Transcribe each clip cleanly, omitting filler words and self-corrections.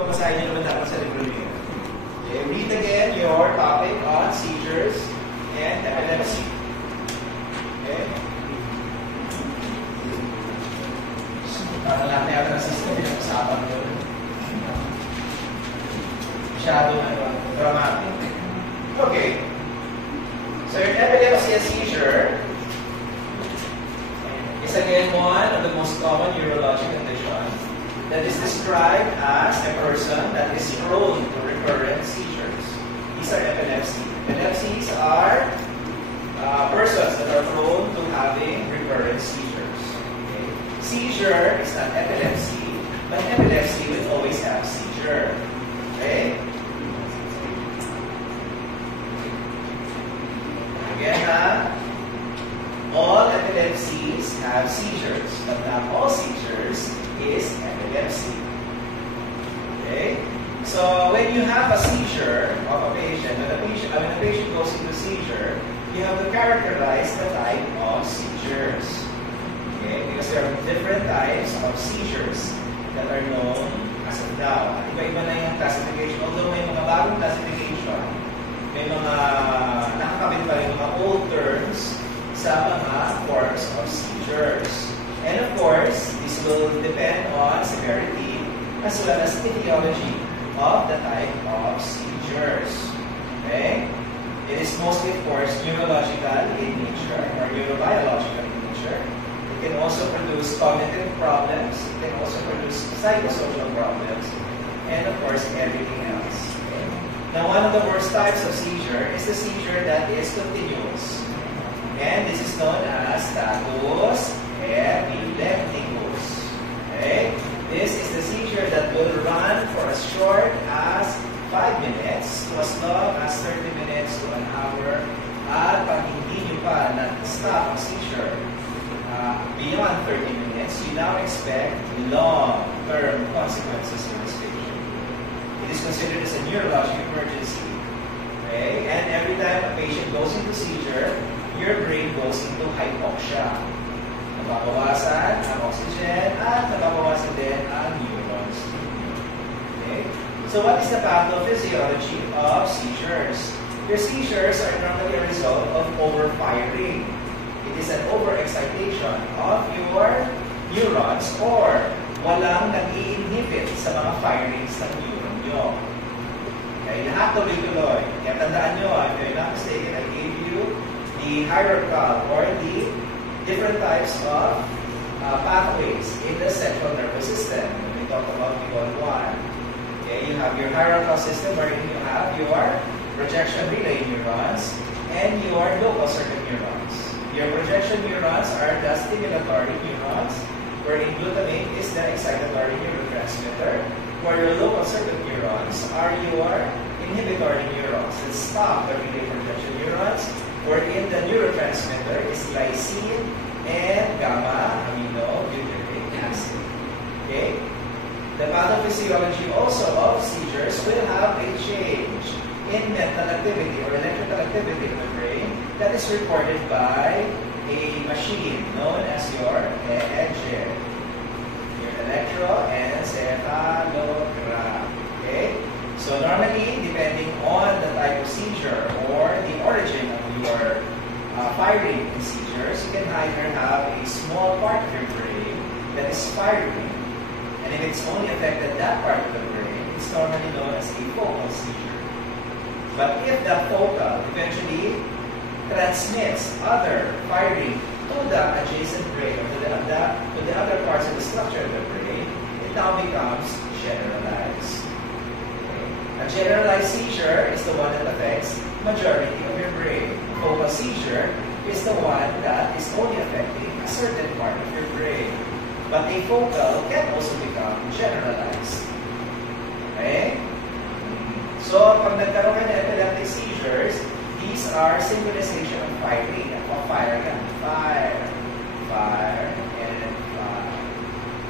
Basahin nyo naman natin sa libro niyo. Okay, read again your topic on seizures and epilepsy. Okay? Parang lahat na yata ng system yung usapan nyo. Masyadong dramatic. Okay. So your epilepsy and seizure is again one of the most common neurological conditions that is described as a person that is prone to recurrent seizures. These are epilepsy. Epilepsies are persons that are prone to having recurrent seizures. Okay? Seizure is not epilepsy, but epilepsy will always have seizure. Okay? Again, all epilepsies have seizures, but not all seizures is epilepsy. Okay? So when you have a seizure of a patient, when a patient goes into seizure, you have to characterize the type of seizures. Okay? Because there are different types of seizures that are known as of now. At iba-iba na yung classification. Although may mga bagong classification, may mga nakakabit pa rin mga old terms sa mga forms of seizures. And of course, this will depend on severity as well as etiology of the type of seizures. Okay? It is mostly, of course, neurological in nature or neurobiological in nature. It can also produce cognitive problems. It can also produce psychosocial problems. And of course, everything else. Okay? Now, one of the worst types of seizure is the seizure that is continuous. And this is known as status epilepticus. Okay? This is the seizure that will run for as short as 5 minutes to as long as 30 minutes to an hour. At pag hindi nyo pa na-stop ang seizure beyond 30 minutes, you now expect long-term consequences for this patient. It is considered as a neurologic emergency. Okay? And every time a patient goes into seizure, your brain goes into hypoxia. Nababawasan ang oxygen at nababawasan din ang neurons. Okay? So what is the pathophysiology of seizures? Your seizures are normally a result of overfiring. It is an overexcitation of your neurons or walang nag-i-inhibit sa mga firings ng neuron nyo. Okay? Lahat tuloy-tuloy. Kaya tandaan nyo, if you're not mistaken, I gave you the hierarchical or the different types of pathways in the central nervous system. When we talk about VIVOL1, okay, you have your hierarchical system wherein you have your projection relay neurons and your local circuit neurons. Your projection neurons are the stimulatory neurons, wherein glutamate is the excitatory neurotransmitter, where your local circuit neurons are your inhibitory neurons that stop the relay projection neurons, wherein the neurotransmitter is lysine and gamma-aminobutyric acid. Okay? The pathophysiology also of seizures will have a change in mental activity or electrical activity in the brain that is recorded by a machine known as your EEG, your electroencephalogram. Okay? So normally, depending on the type of seizure or the origin of your firing in seizures, you can either have a small part of your brain that is firing, and if it's only affected that part of the brain, it's normally known as a focal seizure. But if the focal eventually transmits other firing to the adjacent brain or to the other parts of the structure of the brain, it now becomes generalized. A generalized seizure is the one that affects majority of your brain. A focal seizure is the one that is only affecting a certain part of your brain. But a focal can also become generalized. Okay? So, pag nagkaroon ka ng epileptic seizures, these are synchronization of firing. Fire ka. Fire. Fire. And fire.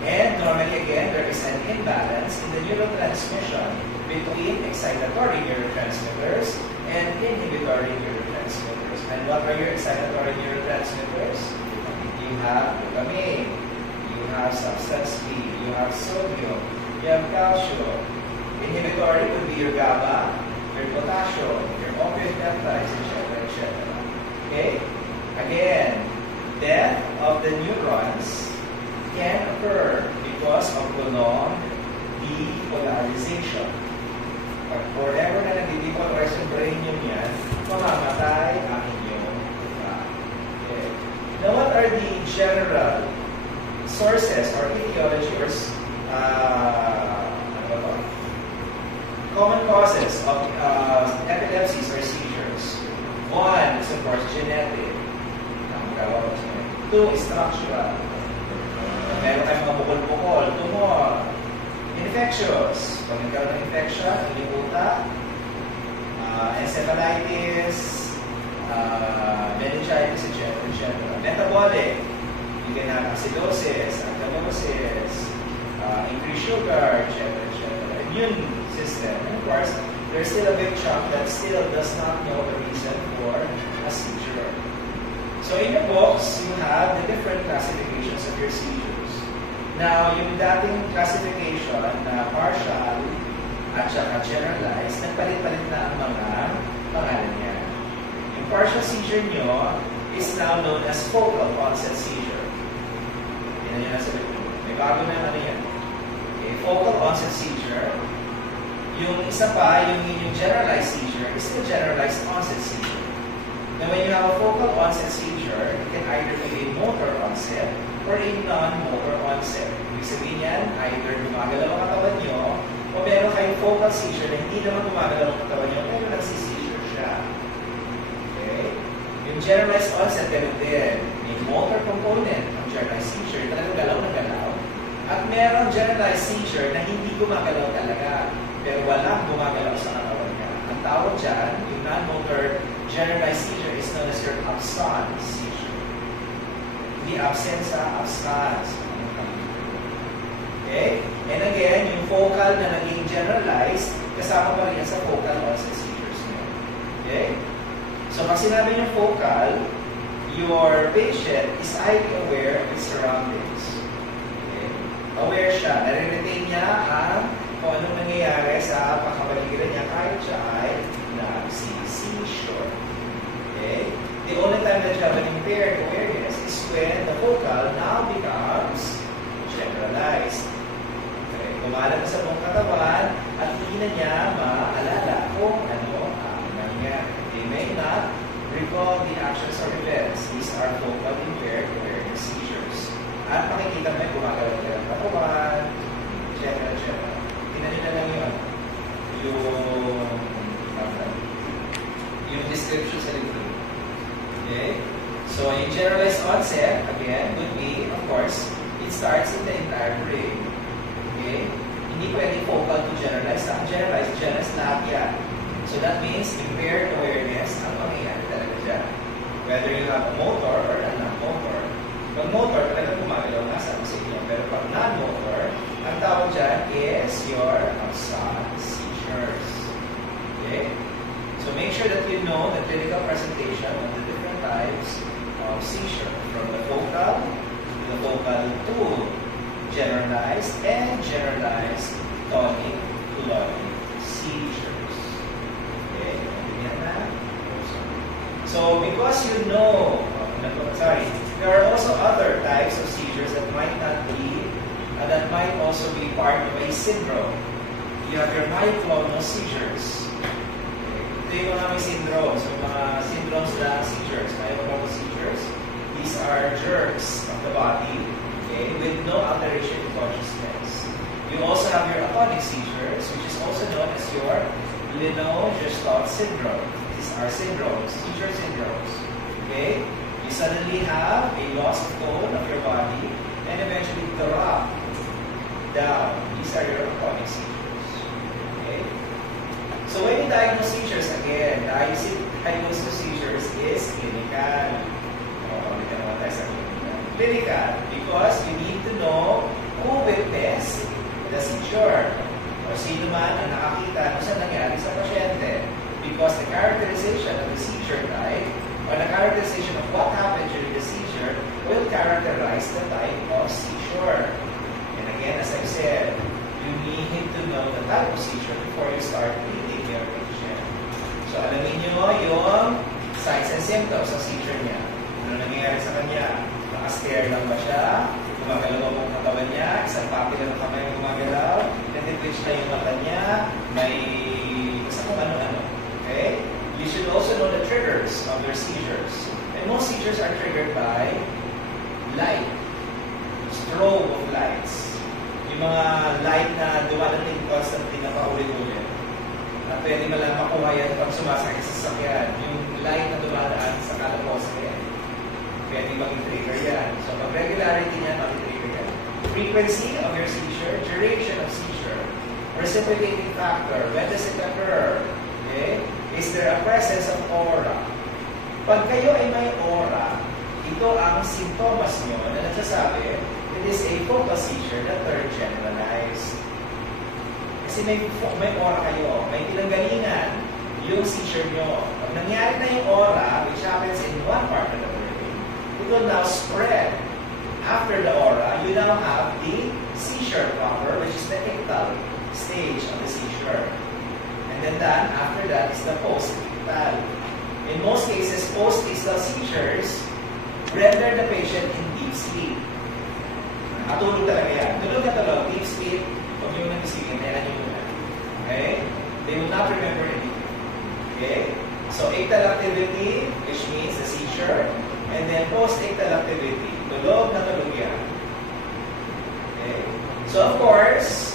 And normally, again, there is an imbalance in the neurotransmission between excitatory neurotransmitters and inhibitory neurotransmitters. And what are your excitatory neurotransmitters? You have dopamine, you have substance P, you have sodium, you have calcium, inhibitory would be your GABA, your potassium, your opioid peptides, etc., etc. Okay? Again, death of the neurons can occur because of prolonged depolarization. Pag forever na nag-depolarize yung brain nyo yan, mamamatay ang inyong utak. Okay. Now, what are the general sources or etiology or common causes of epilepsies or seizures? One is, of course, genetic. Two is structural. Meron tayong mga bukol-bukol, tumor, infectious. Pag nagkaroon ng infection, inibuta, encephalitis, meningitis, etc. Metabolic, you can have acidosis, alkalosis, increased sugar, etc. Immune system. And of course, there's still a big chunk that still does not know the reason for a seizure. So in your books, you have the different classifications of your seizures. Now, yung dating classification na partial at saka generalized, nagpalit-palit na ang mga pangalan niya. Yung partial seizure nyo is now known as focal onset seizure. Yan yung nasa likod. May bago na ano yan. Okay, focal onset seizure. Yung isa pa, yung generalized seizure, is the generalized onset seizure. Now, when you have a focal onset seizure, it can either be a motor onset or a non-motor onset. Ibig sabihin yan, either gumagalaw ang katawan nyo, o meron kayong focal seizure na hindi naman gumagalaw ang katawan nyo, pero nagsiseizure siya. Okay? Yung generalized onset, ganun din. May motor component ng generalized seizure, talagang galaw na galaw. At meron generalized seizure na hindi gumagalaw talaga, pero walang gumagalaw sa katawan niya. Ang tawag dyan, yung non-motor generalized seizure is known as your absence seizure. Hindi absent sa absence. Okay? And again, yung focal na naging generalized, kasama pa rin sa focal onset seizures mo. Okay? So, pag sinabi yung focal, your patient is highly aware of its surroundings. Okay? Aware siya. Nare-retain niya ang kung anong nangyayari sa pakabaligiran niya kahit siya ay nagsiseizure. Okay? The only time that you have an impaired awareness is when the focal now becomes generalized. Okay? Kumalat na sa buong katawan at hindi na niya maalala kung ano ang nangyayari. They may not recall the actions or events. These are focal impaired awareness seizures. At makikita mo yung gumagalaw ng katawan, etc. Tingnan nila lang yung description sa likod. Okay? So, yung generalized onset, again, would be, of course, it starts in the entire brain. Okay? Hindi pwede focal to generalize. Ang generalized lahat yan. So, that means impaired awareness ang mangyayari talaga dyan. Whether you have a motor or a non-motor. Pag motor, talaga gumagalaw nga sa inyo. Pero pag non-motor, ang tawag dyan is your absence seizures. Okay? So make sure that you know the clinical presentation of the different types of seizure, from the focal to the focal to generalized and generalized tonic-clonic seizures. Okay? So because you know, there are also other types of seizures that might not be that might also be part of a syndrome. You have your myoclonal seizures. Ito yung mga may syndromes. So, mga syndromes na seizures, myoclonal seizures. These are jerks of the body, okay, with no alteration in consciousness. You also have your atonic seizures, which is also known as your Lennox-Gastaut syndrome. These are syndromes, seizure syndromes. Okay? You suddenly have a loss of tone of your body and eventually drop down. These are your atonic seizures. Okay? So when you diagnose seizures, again, diagnosis of seizures is clinical. Clinical, because you need to know who witnessed the seizure. O sino man ang nakakita kung saan nangyari sa pasyente. Because the characterization of the seizure type, or the characterization of what happened during the seizure, will characterize the type of seizure. And again, as I said, you need to know the type of seizure start bleeding your patient. So alamin nyo yung signs and symptoms ng seizure niya. Ano nangyayari sa kanya? Naka-stare lang ba siya? Gumagalaw ang buong katawan niya? Isang papi lang ang kamay ang gumagalaw? Nag-twitch na yung mata niya? May basta kung ano-ano. Okay? You should also know the triggers of your seizures. And most seizures are triggered by light. Strobe of lights. Yung mga light na dumadating constantly na paulit-ulit. Na pwede makuha yan pag sumasakit sa sasakyan. Yung light na dumadaan sa kalapose. Pwede maging trigger yan. So, pag regularity niya, maging trigger yan. Frequency of your seizure, duration of seizure, precipitating factor, when does it occur? Okay? Is there a presence of aura? Pag kayo ay may aura, ito ang sintomas nyo na nagsasabi, it is a focal seizure na third generalized. Kasi may aura kayo, may pinanggalingan yung seizure nyo. Pag nangyari na yung aura, which happens in one part of the brain, it will now spread. After the aura, you now have the seizure proper, which is the ictal stage of the seizure. And then after that is the post-ictal. In most cases, post-ictal seizures render the patient in deep sleep. Tulog talaga yan. Tulog na tulog, deep sleep, huwag nyo nagisingin, kailan nyo muna. Okay? They will not remember anything. Okay? So, ictal activity, which means the seizure, and then post-ictal activity, tulog na tulog yan. Okay? So, of course,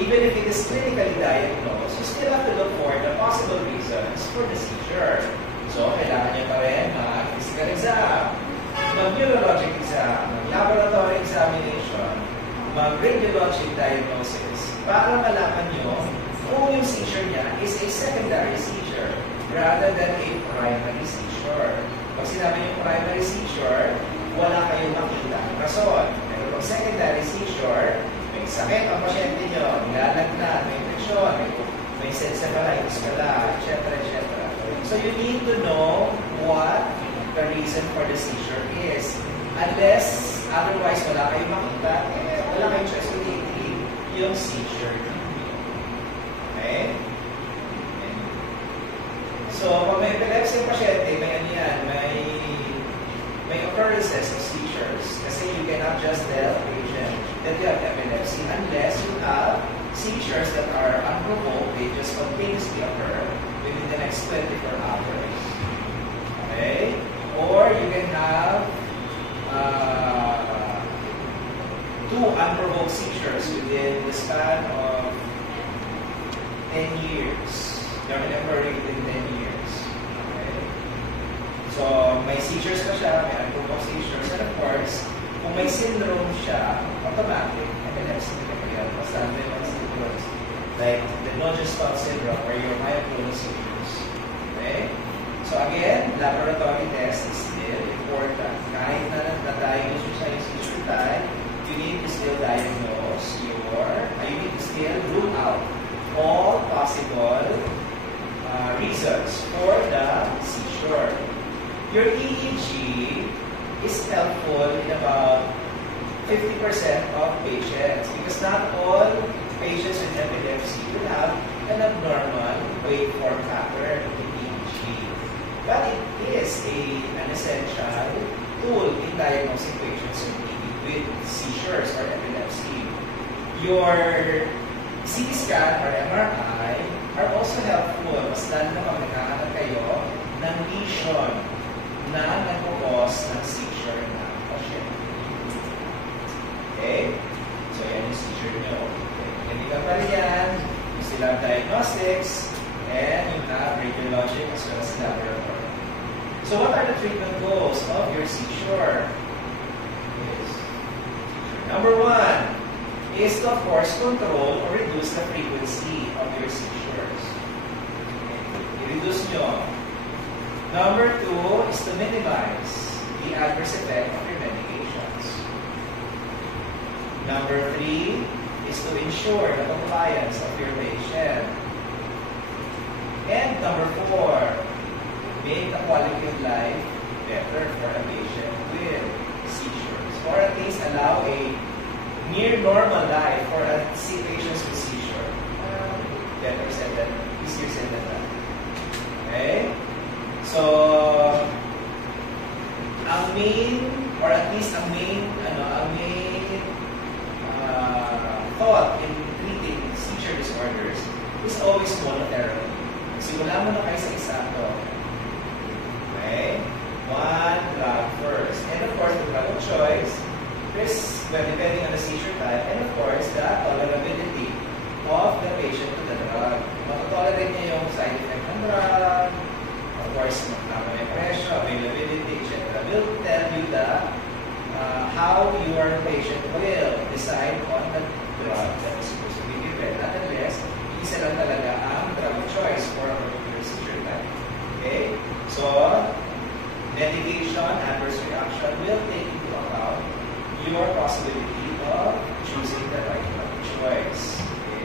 even if it is clinically diagnosed, you still have to look for the possible reasons for the seizure. So, kailangan nyo pa rin mag-physical exam, mag-neurologic exam, mag-laboratory examination, mag-radiologic diagnosis, para malaman nyo kung yung seizure niya is a secondary seizure rather than a primary seizure. Pag sinabi yung primary seizure, wala kayong makita ang rason. Pero pag secondary seizure, may sakit ang pasyente nyo, nilalagnat, may infeksyon, may encephalitis pala, etc. etc. So you need to know what the reason for the seizure is. Unless, otherwise, wala kayong makita, wala kayong choice to treat yung seizure. Okay? So, pag may epilepsy yung pasyente, may ano yan, may occurrences of seizures. Kasi you cannot just tell a patient that you have epilepsy unless you have seizures that are unprovoked, they just continuously occur within the next 24 hours. Okay? Or you can have 2 unprovoked seizures within the span of 10 years. They're occurring within 10 years. Okay? So, may seizures pa siya, may unprovoked seizures, and of course, kung may syndrome siya, automatic, epilepsy na kaya, basta may mga syndromes, like the Nogestall syndrome or your myoclonus seizures. Okay? So again, laboratory test is still important. Kahit na na-diagnose mo sa yung seizure type, you need to still diagnose you need to still rule out all possible reasons for the seizure. Your EEG is helpful in about 50% of patients because not all patients with epilepsy will have an abnormal waveform pattern in EEG. But it is an essential tool in diagnosing patients with seizures or epilepsy. Your CT scan or MRI are also helpful. Mas lalo na pag nagkakaroon kayo ng lesion na nag-cause ng seizure na pasyente. Okay? So, yan yung seizure nyo. Hindi ka pa rin yan. You still have diagnostics and you have radiologic as well as laboratory. So, what are the treatment goals of your seizure? Yes. Number 1 is to, of course, control or reduce the frequency of your seizures. I-reduce nyo. Number 2 is to minimize the adverse effect of your medications. Number 3 is to ensure the compliance of your patient. And number 4, make the quality of life better for a patient with seizures. Or at least allow a near normal life for a patients with seizure. Better said than easier said than done. Okay? So, ang main, or at least ang main thought in treating seizure disorders is always monotherapy. Simula mo na kayo sa isa to. Okay? One drug first. And of course, the drug of choice is, well, depending on the seizure type, and of course, the tolerability of the patient to the drug. Matotolerate niya yung side effect ng drug, of course, magkakaroon ng pressure, availability, etc. Will tell you how your patient will decide on the drug that is supposed to be given. Nonetheless, isa lang talaga ang drug of choice for a particular seizure type. Okay? So, medication, adverse reaction will take into account your possibility of choosing the right drug of choice. Okay?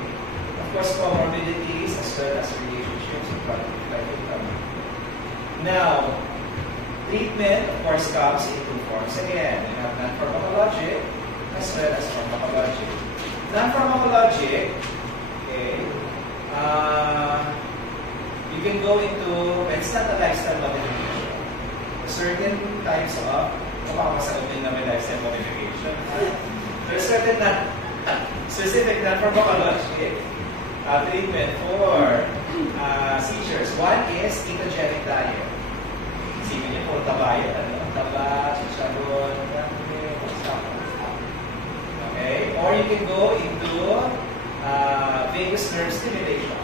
Of course, comorbidities as well as relationships with chronic income. Now, treatment, of course, comes in two forms. Again, we have non-pharmacologic as well as pharmacologic. Non-pharmacologic, okay, you can go into, it's not a lifestyle modification. Certain types of, mapakasagutin namin lifestyle modification. There's certain specific non-pharmacologic treatment for seizures. One is ketogenic diet. Isipin niyo po, tabayan, taba, chicharron, okay? Or you can go into vagus nerve stimulation.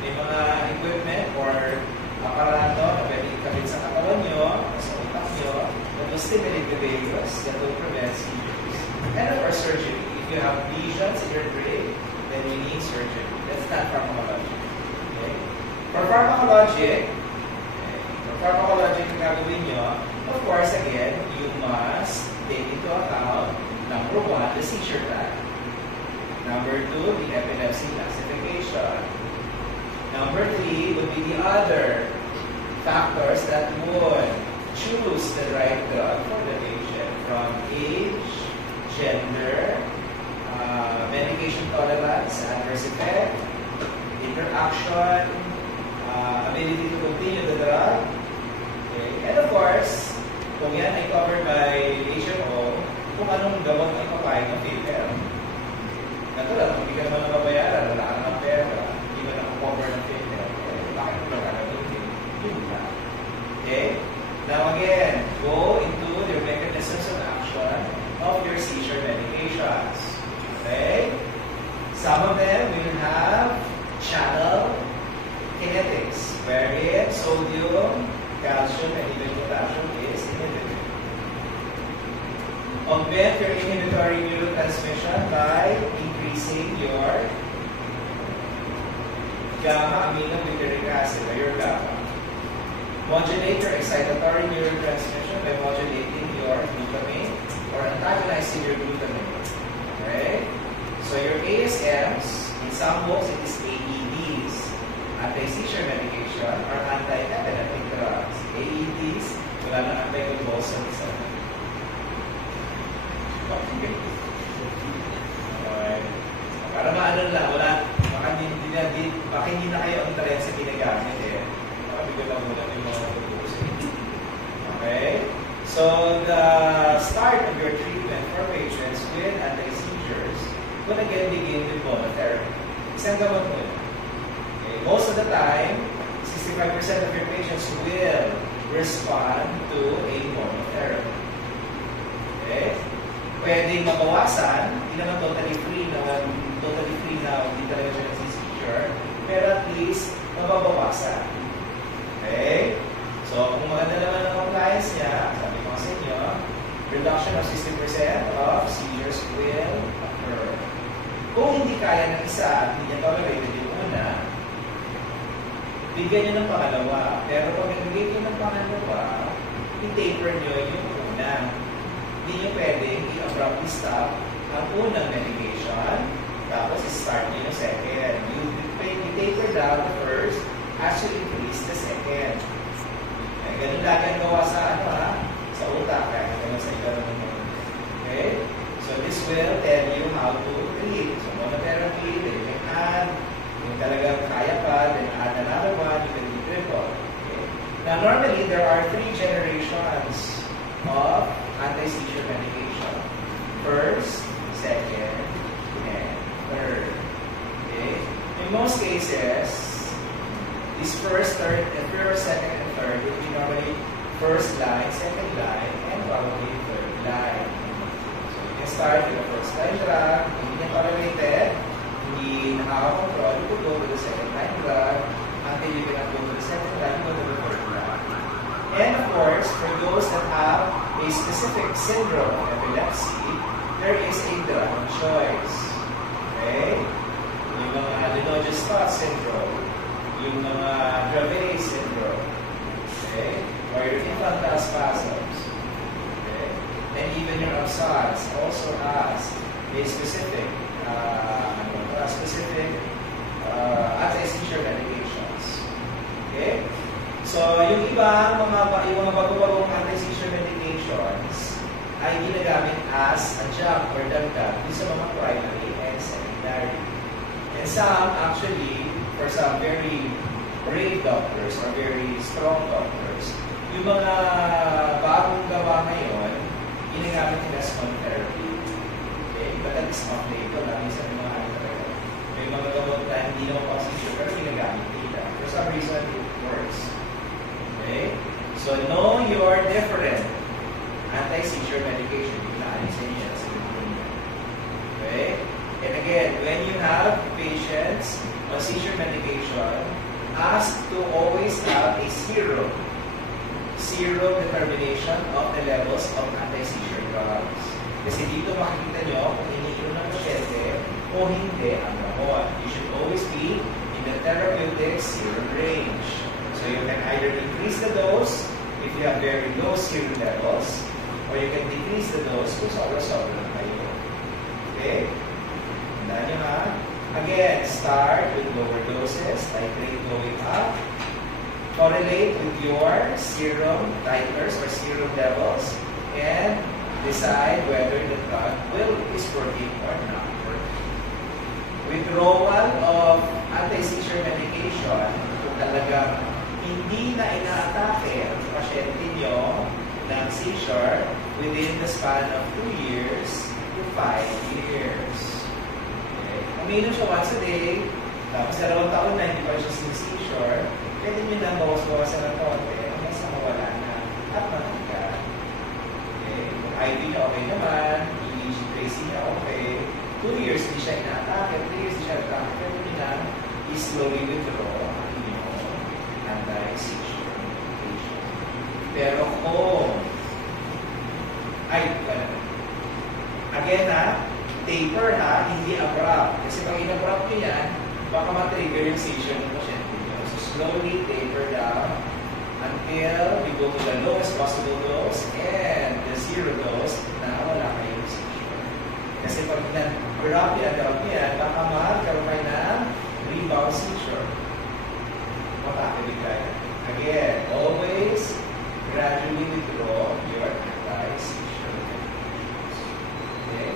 May mga equipment or aparato na pwede ikabit sa katawan nyo, sa utak nyo, that will stimulate the vagus, that will prevent seizures. And of course, surgery. If you have lesions in your brain, then you need surgery. That's not pharmacologic. Okay? For pharmacologic, ang gagawin nyo, of course, again, you must take into account, number one, the seizure type. Number two, the epilepsy classification. Number three would be the other factors that would choose the right drug for the patient, from age, gender, medication tolerance, adverse effect, interaction, ability to continue the drug. Okay. And of course, kung yan ay covered by HMO, kung anong gamot ay papayag ng PhilHealth. Natural, kung hindi ka naman nababayaran, wala ka ng pera, hindi ka nakukover ng PhilHealth, bakit mo lang gagawin? Yun na. Okay? Now again, go into the mechanisms of action of your seizure medications. Okay? Some of them will have channel kinetics, wherein sodium, calcium, and even potassium is inhibited. Augment your inhibitory neurotransmission by increasing your gamma-aminobutyric acid, or your GABA. Modulate your excitatory neurotransmission by modulating your glutamate or antagonizing your glutamate. Okay? So your ASMs, in some books it is AEDs, anti-seizure medication, or anti-epileptic drugs. AEDs, wala na anti-convulsant sa okay. Alright. Para maano lang, wala, baka hindi na kayo ang talent sa ginagamit eh. Baka bigyan lang muna yung mga tutusin. Okay? So, the start of your treatment for patients with anti-seizures will again begin with monotherapy. Isang gamot mo yun. Okay? Most of the time, 65% of your patients will respond to a monotherapy. Okay? Pwedeng mabawasan, hindi naman totally free na hindi talaga siya nag-seizure, pero at least mababawasan. Okay? So, kung maganda naman ang compliance niya, sabi ko sa inyo, reduction of 60% of seizures will occur. Kung hindi kaya ng isa at hindi niya tolerated yung una, bigyan niyo ng pangalawa. Pero kung nagbigay niyo ng pangalawa, i-taper niyo yung una. Hindi niyo pwedeng i-abruptly stop ang unang medication, tapos i-start niyo yung second. You taper down the first as you increase the second. Ganun lagi ang gawa sa sa utak, kaya ganun sa ikaw naman. Okay? So this will tell you how to treat. So monotherapy, then you can add yung Normally, there are 3 generations of anti-seizure medication. First, second, and third. Okay? In most cases, this first, second, and third will be normally first line, second line, and probably third line. So you can start with the first line drug, hindi niya tolerated, hindi nakakakontrol, you could go to the second line drug, until you cannot go to the second line, go to the third line. And of course, for those that have a specific syndrome of epilepsy, there is a drug of choice. Okay? Yung mga Lennox-Gastaut syndrome, yung mga Dravet syndrome, okay? Or your infantile spasms, okay? And even your absence also has a specific anti-seizure medications. Okay? So, yung mga bago-bagong anti-seizure medications ay ginagamit as adjunct or dagdag sa mga primary and secondary. And some actually, for some very brave doctors or very strong doctors, yung mga bagong gawa ngayon, ginagamit nila as monotherapy. Okay? But that is off-label. Minsan yung may mga gamot na hindi naman pa-seizure, pero ginagamit nila. For some reason, it works. Okay? So, know your different anti-seizure medication. Yung naalisin niya sa ganyan. Okay? And again, when you have patients on seizure medication, ask to always have a zero determination of the levels of anti-seizure drugs. Kasi dito makikita nyo kung iniinom ng pasyente o hindi ang gamot. You should always be in the therapeutic serum range. So you can either increase the dose if you have very low serum levels, or you can decrease the dose kung sobra-sobra na kayo. Okay? Tandaan nyo ha. Again, start with lower doses, titrate going up, correlate with your serum titers or serum levels, and decide whether the drug is working or not working. Withdrawal of anti-seizure medication, kung talagang hindi na inaatake ang pasyente nyo ng seizure within the span of 2 years to 5 years. Uminom siya once a day, tapos 2 taon na hindi pa siya seizure, pwede nyo na bawas-bawasan ng konti hanggang sa mawala na at matiga. Okay? Kung IV niya okay naman, EEG tracing niya okay, 2 years hindi siya inaatake, 3 years hindi siya inaatake, pwede nyo na slowly withdraw ang inyong anti-seizure medication. Pero kung again taper hindi abrupt. Kasi pag in-abrupt nyo yan, baka ma-trigger yung seizure ng pasyente nyo. So slowly taper down until you go to the lowest possible dose and the zero dose na wala kayong seizure. Kasi pag na-abrupt yan, baka magkaroon kayo ng rebound seizure. Matake bigla yan. Again, always gradually withdraw your anti-seizure medications. Okay?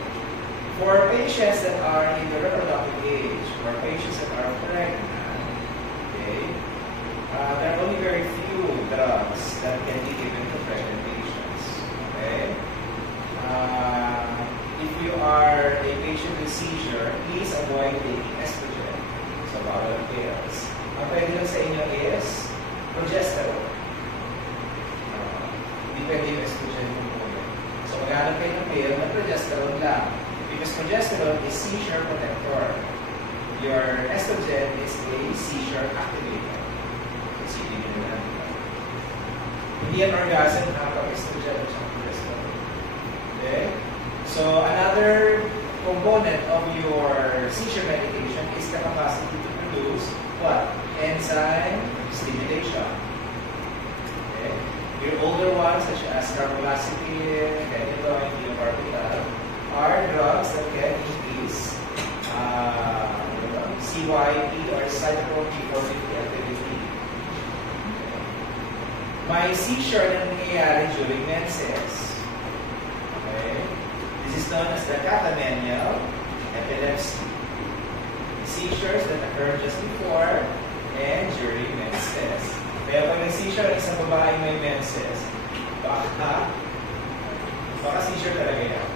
For patients that are in the reproductive age, or patients that are pregnant, okay, there are only very few drugs that can be given to pregnant patients. Okay? If you are a patient with seizure, please avoid taking estrogen. So, bawal pills. Ang pwede lang sa inyo is progesterone. Hindi pwede yung estrogen component. So, maghanap kayo ng pill na progesterone lang. Because progesterone is seizure protector. Your estrogen is a seizure activator. So, hindi yan orgasm kapag estrogen at progesterone. Okay? So, another component of your seizure medication is the capacity to produce what? Enzyme stimulation. Okay? Your older ones, such as carbamazepine, phenytoin, phenobarbital, are drugs that can increase CYP or cytochrome P450 activity. May seizure na nangyayari during menses. Okay? This is known as the catamenial epilepsy. Seizures that occur just before and during menses. Kaya pag nag-seizure ang isang babae may menses, baka seizure talaga yan.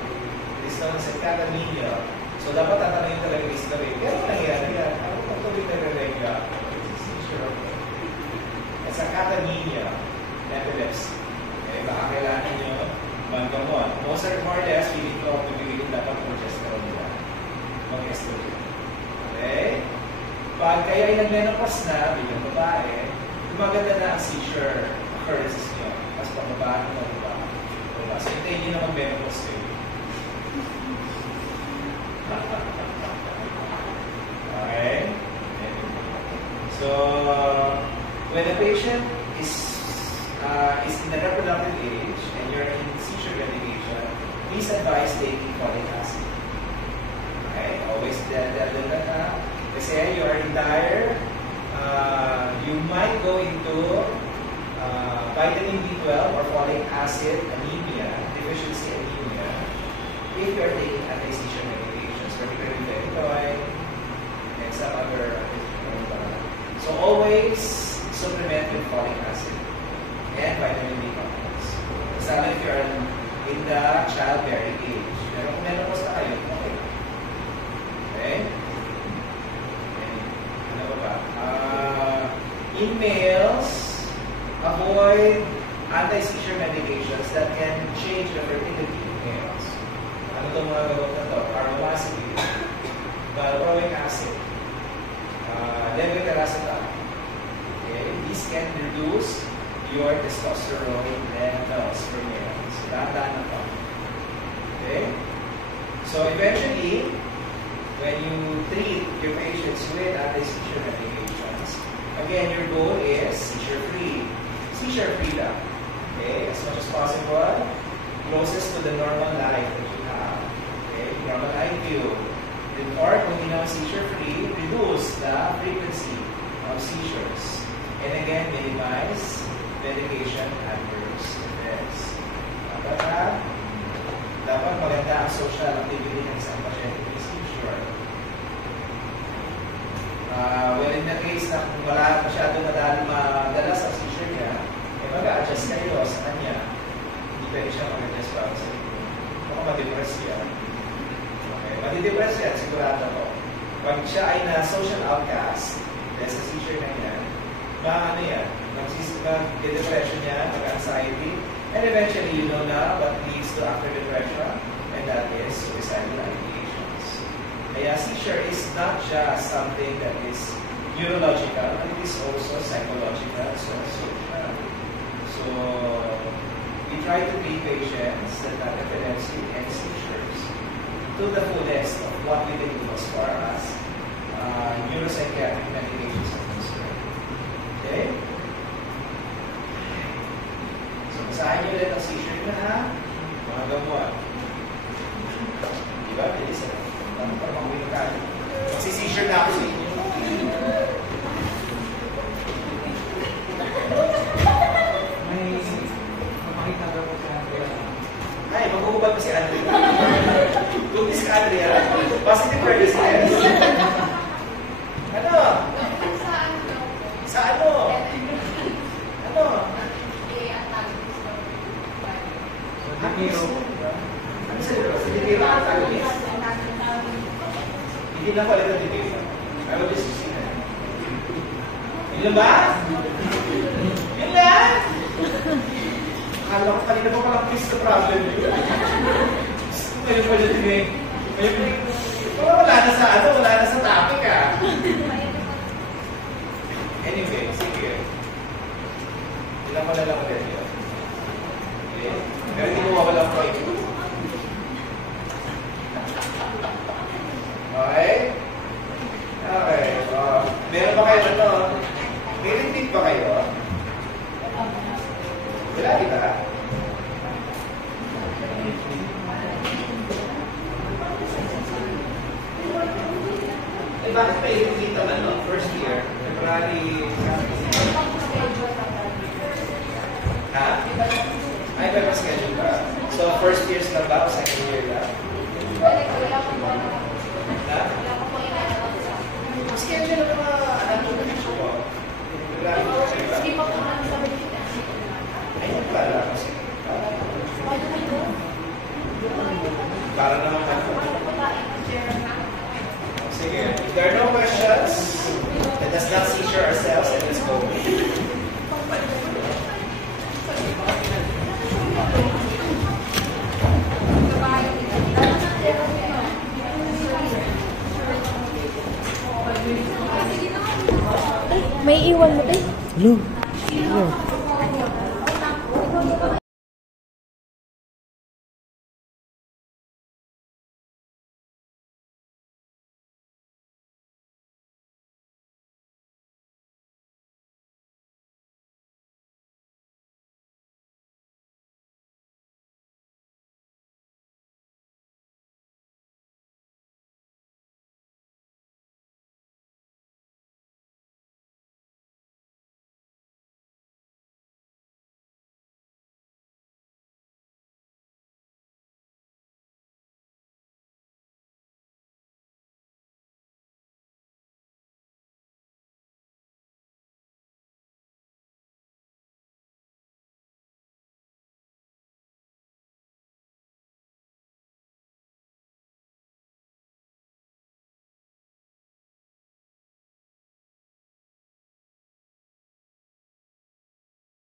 It is known as catamenia. So, dapat tatanungin talaga is the way. Kaya nangyayari yan. Ano kung tuloy na re-regla? Seizure. It's a catamenia, epilepsy. Okay, baka kailangan nyo maggamot. Most or more or less, feeling ko, pumigilin dapat progesterone nila. Mag-estrogen. Okay? Pag kayo ay nag-menopause na, bilang babae, gumaganda na ang seizure occurrences nyo. Mas pababa na diba? So, hintayin nyo na mag-menopause kayo. Okay? So, when a patient is in the reproductive age and you're in seizure medication, please advise taking folic acid. Okay? Always daldal ka na. Kasi you are in dire, you might go into vitamin B12 or folic acid anemia, deficiency anemia, if you are taking anti-seizure medications, particularly Phenytoin and some other. So always supplement with folic acid and vitamin B complex. Kasama if you are in the childbearing age. Pero kung menopause na kayo, okay. Okay? In males, avoid anti-seizure medications that can change the fertility in males. Ano itong mga gamot na ito? Carbamazepine, valproic acid, levetiracetam. Okay? These can reduce your testosterone levels for males. So, dahan-dahan na ito. Okay? So, eventually, when you treat your patients with anti-seizure medications, again, your goal is seizure-free. Seizure-free lang. Okay? As much as possible, closest to the normal life that you have. Okay? Normal IQ. Or, kung hindi naman seizure-free, reduce the frequency of seizures. And again, minimize medication adverse effects. Dapat maganda ang social activity ng isang pasyente with seizure. Well, in the case na kung wala masyado madalas ang seizure niya, mag-a-adjust kayo sa kanya. Hindi pwede siya mag-adjust para sa inyo. Baka ma-depress siya. Okay, ma-depress siya, sigurado ko. Pag siya ay na social outcast, dahil sa seizure na yan, ano yan, mag-depression niya, mag-anxiety, and eventually, you know na what leads to after depression, and that is suicidal ideations. Kaya seizure is not just something that is neurological, but it is also psychological as well as social. So, we try to treat patients that have epilepsy and seizures to the fullest of what we can do as far as neuropsychiatric medications are concerned. Okay? So, basahin nyo ulit ang seizure na ha? Mga gamot. Diba? Bilis na. Tanong pa mga winokali. Magsi-seizure na ako sa inyo. Ay, mag-uubad pa si Andrea. Lugis ka, Andrea. Positive pregnancy test. Ano? Sa ano? Ano? Ano sa libro? Sa libro ang antagonist? Hindi lang pala ito libro. I will just see that. Yun ba? Yun lang? Akala ko kanina pa palang fix the problem yun. Ngayon pa dyan eh. Wala na sa ano, wala na sa topic ah. Anyway, sige. Ilang pala lang ulit yun. Okay? Pero hindi mo walang point. Okay? Okay. Meron ba kayo ano? May repeat ba kayo? Wala, di ba? Eh, bakit pa i-repeat ang ano? First year? February? Ha? Ay, may pa-schedule ba? So, first years lang ba o second year lang? Ha? Schedule ang mga anak mo na ito. February? May iwan mo tayo. Hello.